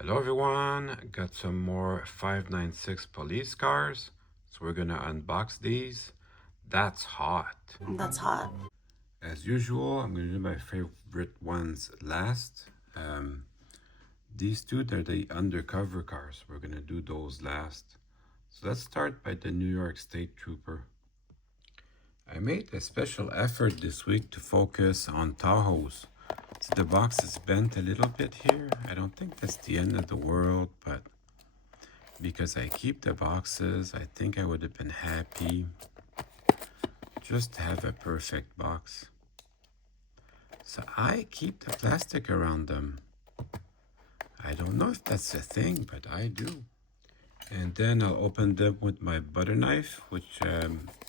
Hello everyone, got some more 596 police cars, so we're gonna unbox these. That's hot. That's hot. As usual, I'm gonna do my favorite ones last. These two, they're the undercover cars. We're gonna do those last. So let's start by the New York State Trooper. I made a special effort this week to focus on Tahoes. So the box is bent a little bit here. I don't think that's the end of the world, but because I keep the boxes, I think I would have been happy just to have a perfect box. So I keep the plastic around them. I don't know if that's a thing, but I do. And then I'll open them with my butter knife, which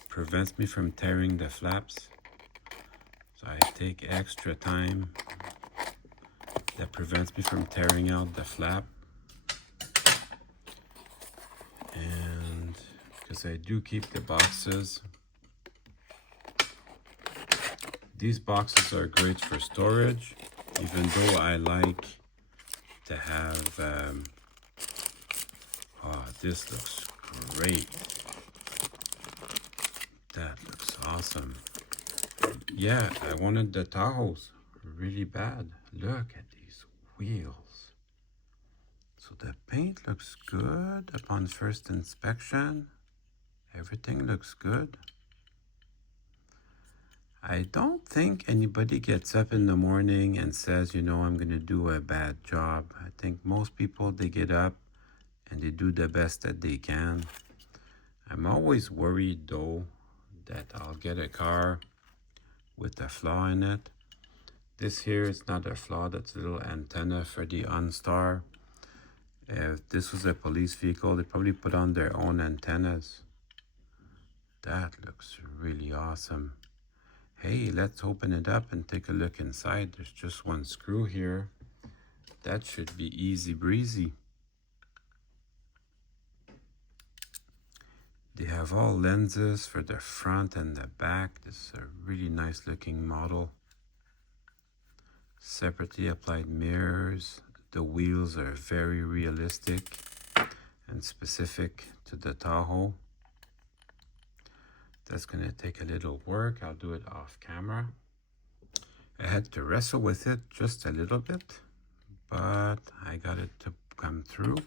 prevents me from tearing the flaps. So I take extra time. That prevents me from tearing out the flap. And because I do keep the boxes, these boxes are great for storage, even though I like to have, oh, this looks great. That looks awesome. Yeah, I wanted the Tahoes really bad. Look at these wheels. So the paint looks good upon first inspection. Everything looks good. I don't think anybody gets up in the morning and says, I'm going to do a bad job. I think most people, they get up and they do the best that they can. I'm always worried, though, that I'll get a car with a flaw in it. This here is not a flaw. That's a little antenna for the OnStar. If this was a police vehicle, they probably put on their own antennas. That looks really awesome. Hey, let's open it up and take a look inside. There's just one screw here. That should be easy breezy. They have all lenses for the front and the back. This is a really nice looking model. Separately applied mirrors. The wheels are very realistic and specific to the Tahoe. That's going to take a little work. I'll do it off camera. I had to wrestle with it just a little bit, but I got it to come through.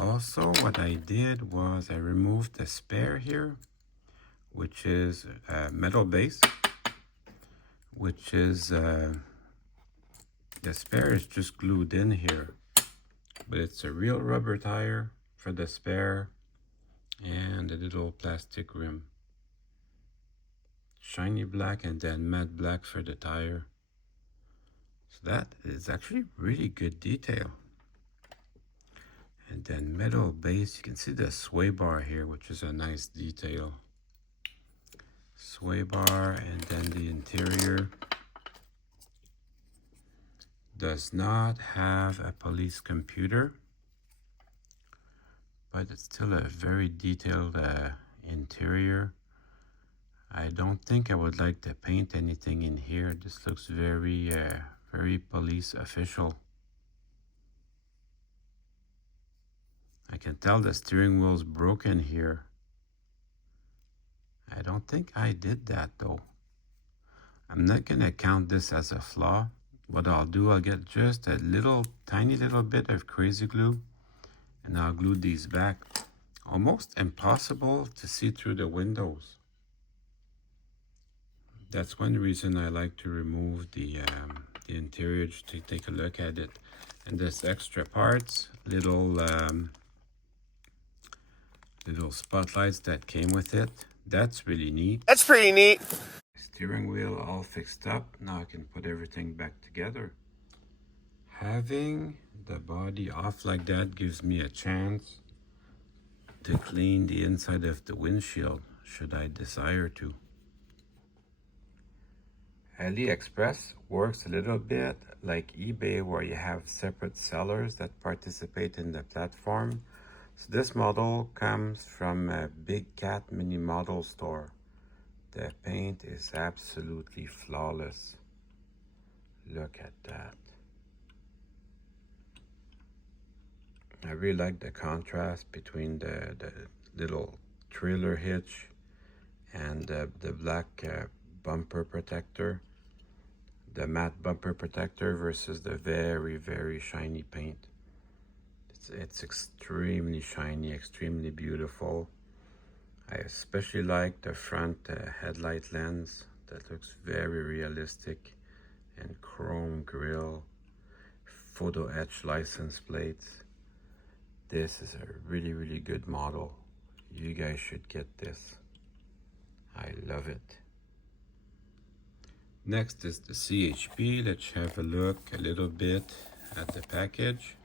Also, what I did was I removed the spare here, which is a metal base, which is, the spare is just glued in here, but it's a real rubber tire for the spare and a little plastic rim. Shiny black and then matte black for the tire. So that is actually really good detail. And then metal base, you can see the sway bar here, which is a nice detail. Sway bar, and then the interior does not have a police computer, but it's still a very detailed interior. I don't think I would like to paint anything in here. This looks very, very police official. I can tell the steering wheel's broken here. I don't think I did that though. I'm not gonna count this as a flaw. What I'll do, I'll get just a little, tiny little bit of crazy glue and I'll glue these back. Almost impossible to see through the windows. That's one reason I like to remove the interior to take a look at it. And this extra parts, little spotlights that came with it. That's really neat. That's pretty neat. Steering wheel all fixed up. Now I can put everything back together. Having the body off like that gives me a chance to clean the inside of the windshield, should I desire to. AliExpress works a little bit like eBay, where you have separate sellers that participate in the platform. So this model comes from a Big Cat mini model store. The paint is absolutely flawless. Look at that. I really like the contrast between the little trailer hitch and the black bumper protector, the matte bumper protector versus the very, very shiny paint. It's extremely shiny, extremely beautiful. I especially like the front headlight lens that looks very realistic, and chrome grille, photo etch license plates. This is a really, really good model. You guys should get this. I love it. Next is the CHP. Let's have a look a little bit at the package.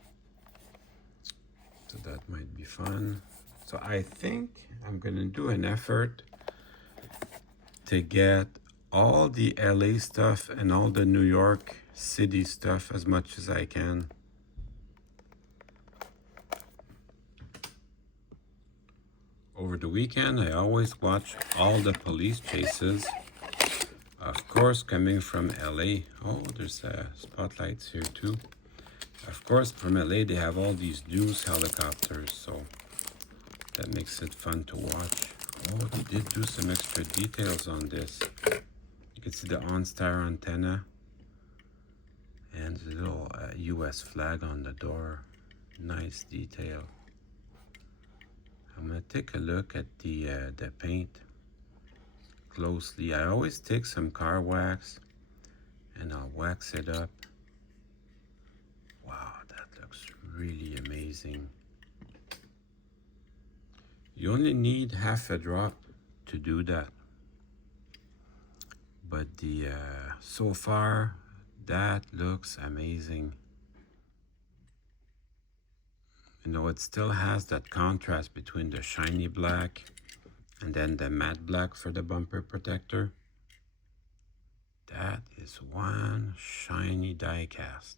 So that might be fun. So I think I'm gonna do an effort to get all the LA stuff and all the New York City stuff as much as I can. Over the weekend, I always watch all the police chases. Of course, coming from LA. Oh, there's spotlights here too. Of course, from LA, they have all these Deuce helicopters, so that makes it fun to watch. Oh, they did do some extra details on this. You can see the OnStar antenna and the little US flag on the door. Nice detail. I'm gonna take a look at the paint closely. I always take some car wax and I'll wax it up. Wow, that looks really amazing. You only need half a drop to do that. But the so far, that looks amazing. You know, it still has that contrast between the shiny black and then the matte black for the bumper protector. That is one shiny die cast.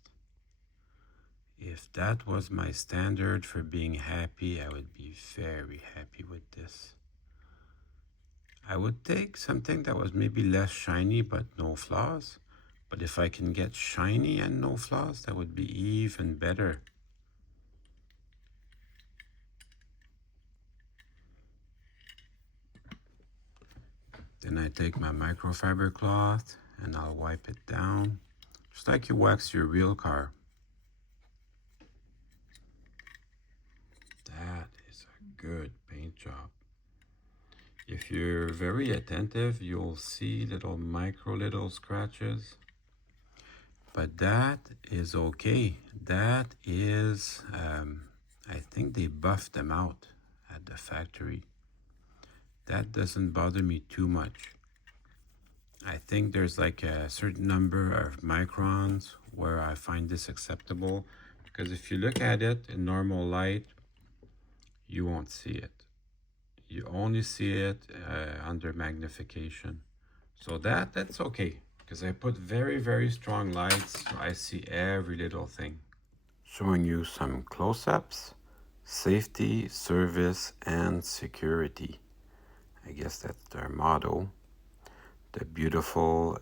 If that was my standard for being happy, I would be very happy with this. I would take something that was maybe less shiny but no flaws. But if I can get shiny and no flaws, that would be even better. Then I take my microfiber cloth and I'll wipe it down, just like you wax your real car. That is a good paint job. If you're very attentive, you'll see little scratches. But that is okay. That is, I think they buffed them out at the factory. That doesn't bother me too much. I think there's like a certain number of microns where I find this acceptable, because if you look at it in normal light, you won't see it. You only see it under magnification. So that's okay, because I put very, very strong lights, so I see every little thing. Showing you some close-ups, safety, service, and security. I guess that's their motto. The beautiful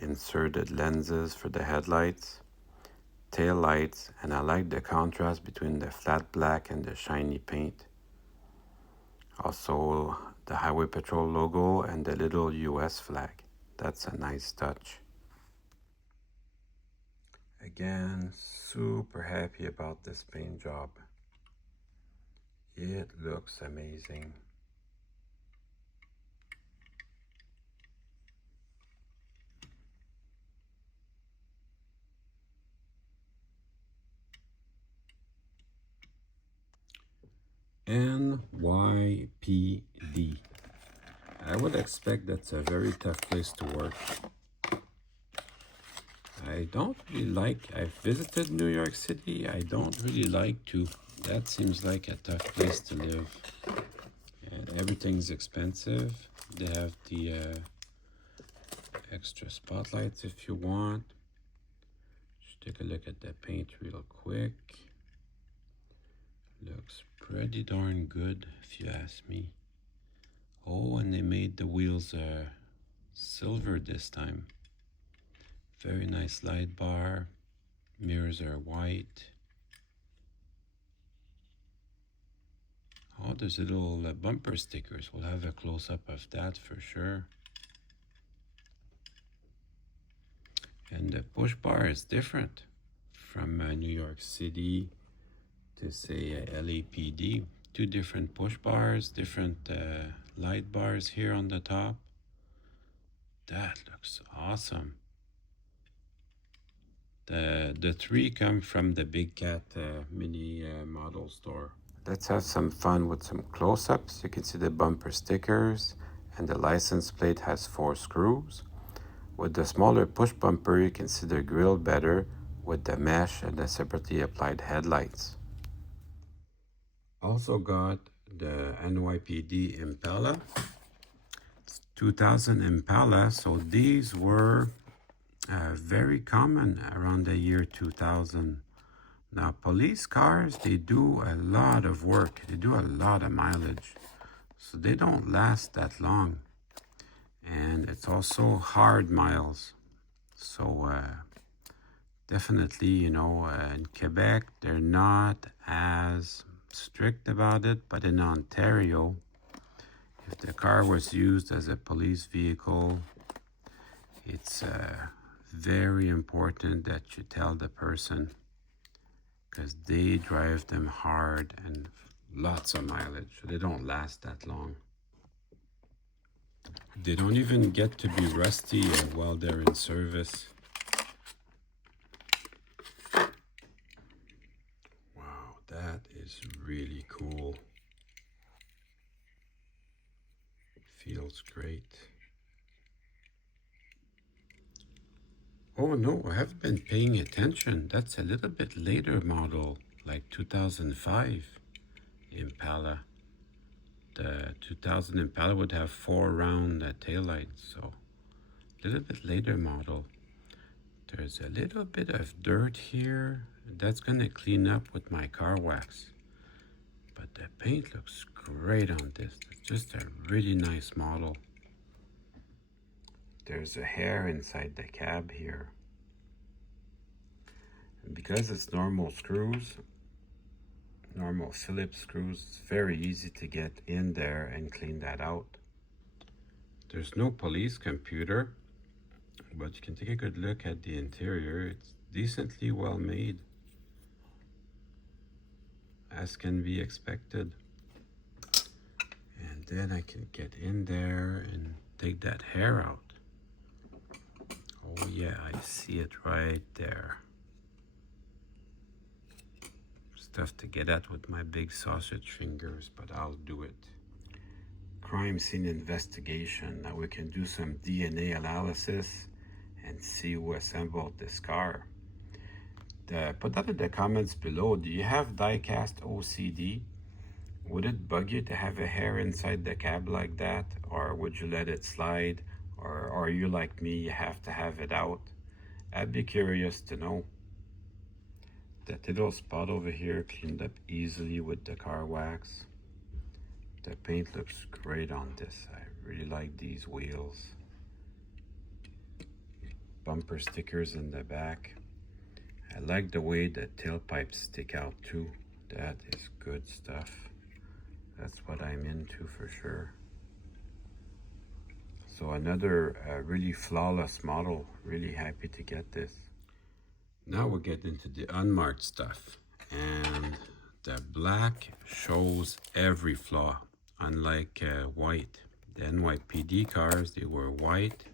inserted lenses for the headlights, tail lights, and I like the contrast between the flat black and the shiny paint. Also, the Highway Patrol logo and the little US flag. That's a nice touch. Again, super happy about this paint job. It looks amazing. NYPD. I would expect that's a very tough place to work. I don't really like, I've visited New York City. I don't really like to. That seems like a tough place to live. And everything's expensive. They have the extra spotlights if you want. Just take a look at that paint real quick. Looks pretty darn good if you ask me. Oh, and they made the wheels silver this time. Very nice light bar. Mirrors are white. Oh, there's a little bumper stickers. We'll have a close-up of that for sure. And the push bar is different from New York City to say LAPD. Two different push bars, different light bars here on the top. That looks awesome. The three come from the Big Cat mini model store. Let's have some fun with some close-ups. You can see the bumper stickers, and the license plate has 4 screws. With the smaller push bumper, you can see the grille better with the mesh and the separately applied headlights. Also got the NYPD Impala. It's 2000 Impala, so these were very common around the year 2000. Now, police cars, they do a lot of work. They do a lot of mileage. So they don't last that long. And it's also hard miles. So definitely, you know, in Quebec, they're not as strict about it. But in Ontario, if the car was used as a police vehicle, it's very important that you tell the person, because they drive them hard and lots of mileage. So they don't last that long. They don't even get to be rusty while they're in service. Wow, that is really cool. Feels great. Oh no, I haven't been paying attention. That's a little bit later model, like 2005 Impala. The 2000 Impala would have 4 round taillights, so a little bit later model. There's a little bit of dirt here. That's gonna clean up with my car wax. But the paint looks great on this. It's just a really nice model. There's a hair inside the cab here. And because it's normal screws, normal Phillips screws, it's very easy to get in there and clean that out. There's no police computer, but you can take a good look at the interior. It's decently well made, as can be expected. And then I can get in there and take that hair out. Oh yeah, I see it right there. Stuff to get at with my big sausage fingers, but I'll do it. Crime scene investigation. Now we can do some DNA analysis and see who assembled this car. Put that in the comments below. Do you have die-cast OCD? Would it bug you to have a hair inside the cab like that? Or would you let it slide? Or are you like me, you have to have it out? I'd be curious to know. That little spot over here cleaned up easily with the car wax. The paint looks great on this. I really like these wheels. Bumper stickers in the back. I like the way the tailpipes stick out too. That is good stuff. That's what I'm into for sure. So another really flawless model. Really happy to get this. Now we'll get into the unmarked stuff. And the black shows every flaw, unlike white. The NYPD cars, they were white.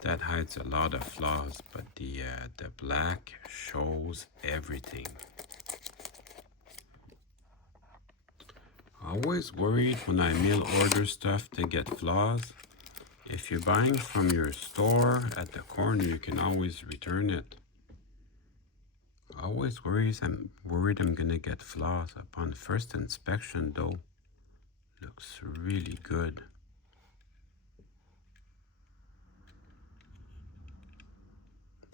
That hides a lot of flaws, but the black shows everything. Always worried when I mail order stuff to get flaws. If you're buying from your store at the corner, you can always return it. Always worried I'm gonna get flaws. Upon first inspection though, looks really good.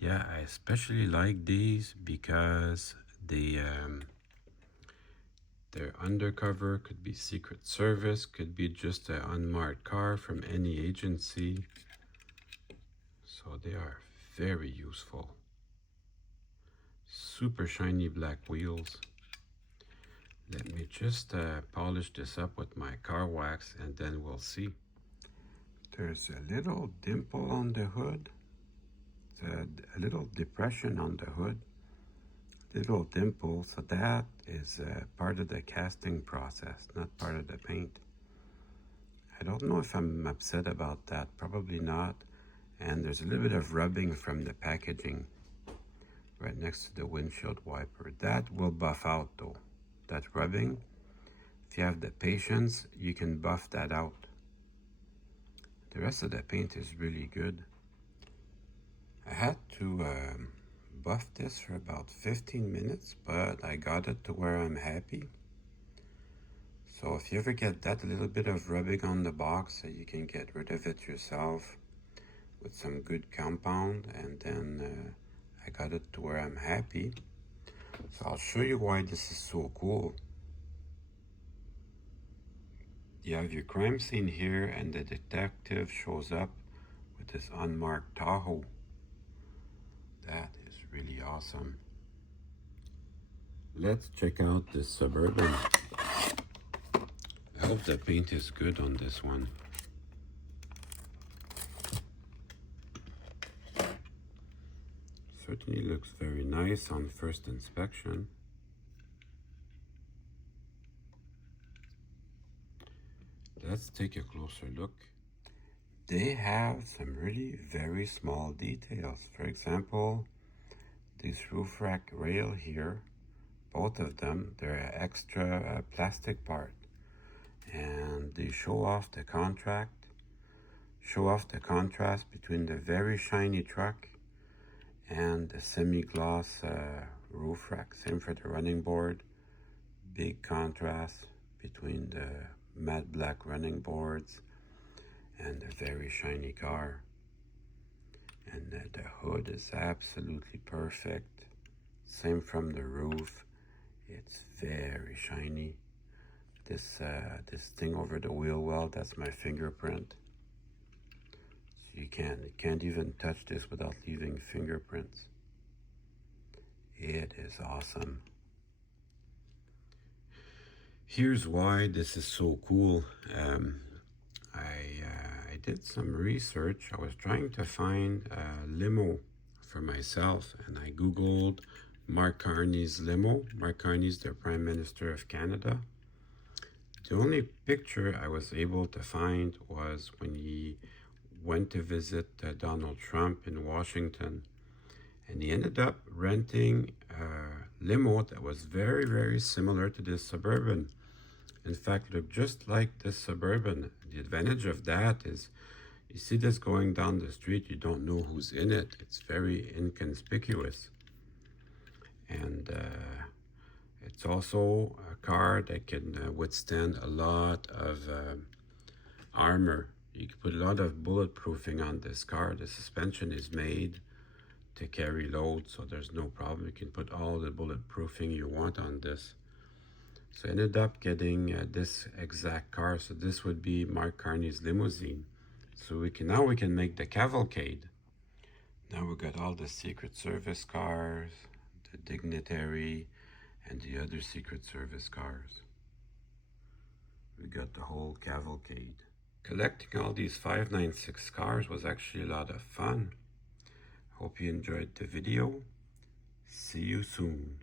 Yeah, I especially like these because they're undercover, could be Secret Service, could be just an unmarked car from any agency. So they are very useful. Super shiny black wheels. Let me just polish this up with my car wax and then we'll see. There's a little dimple on the hood. It's a little depression on the hood. Little dimple, so that is part of the casting process, not part of the paint. I don't know if I'm upset about that, probably not. And there's a little bit of rubbing from the packaging right next to the windshield wiper. That will buff out though, that rubbing. If you have the patience, you can buff that out. The rest of the paint is really good. I had to buff this for about 15 minutes, but I got it to where I'm happy. So if you ever get that little bit of rubbing on the box, you can get rid of it yourself with some good compound, and then I got it to where I'm happy. So I'll show you why this is so cool. You have your crime scene here, and the detective shows up with this unmarked Tahoe. That is really awesome. Let's check out this Suburban. I hope the paint is good on this one. Certainly looks very nice on first inspection. Let's take a closer look. They have some really very small details. For example, this roof rack rail here, both of them, they're extra plastic part. And they show off the contrast between the very shiny truck and the semi-gloss roof rack. Same for the running board. Big contrast between the matte black running boards and the very shiny car. And the hood is absolutely perfect. Same from the roof. It's very shiny. This thing over the wheel well, that's my fingerprint. So you can't even touch this without leaving fingerprints. It is awesome. Here's why this is so cool. I did some research. I was trying to find a limo for myself, and I googled Mark Carney's limo. Mark Carney's the Prime Minister of Canada. The only picture I was able to find was when he went to visit Donald Trump in Washington, and he ended up renting a limo that was very, very similar to this Suburban. In fact, looked just like this Suburban. The advantage of that is you see this going down the street, you don't know who's in it. It's very inconspicuous. And it's also a car that can withstand a lot of armor. You can put a lot of bulletproofing on this car. The suspension is made to carry load, so there's no problem. You can put all the bulletproofing you want on this. So I ended up getting this exact car. So this would be Mark Carney's limousine. So now we can make the cavalcade. Now we got all the Secret Service cars, the dignitary, and the other Secret Service cars. We got the whole cavalcade. Collecting all these 596 cars was actually a lot of fun. Hope you enjoyed the video. See you soon.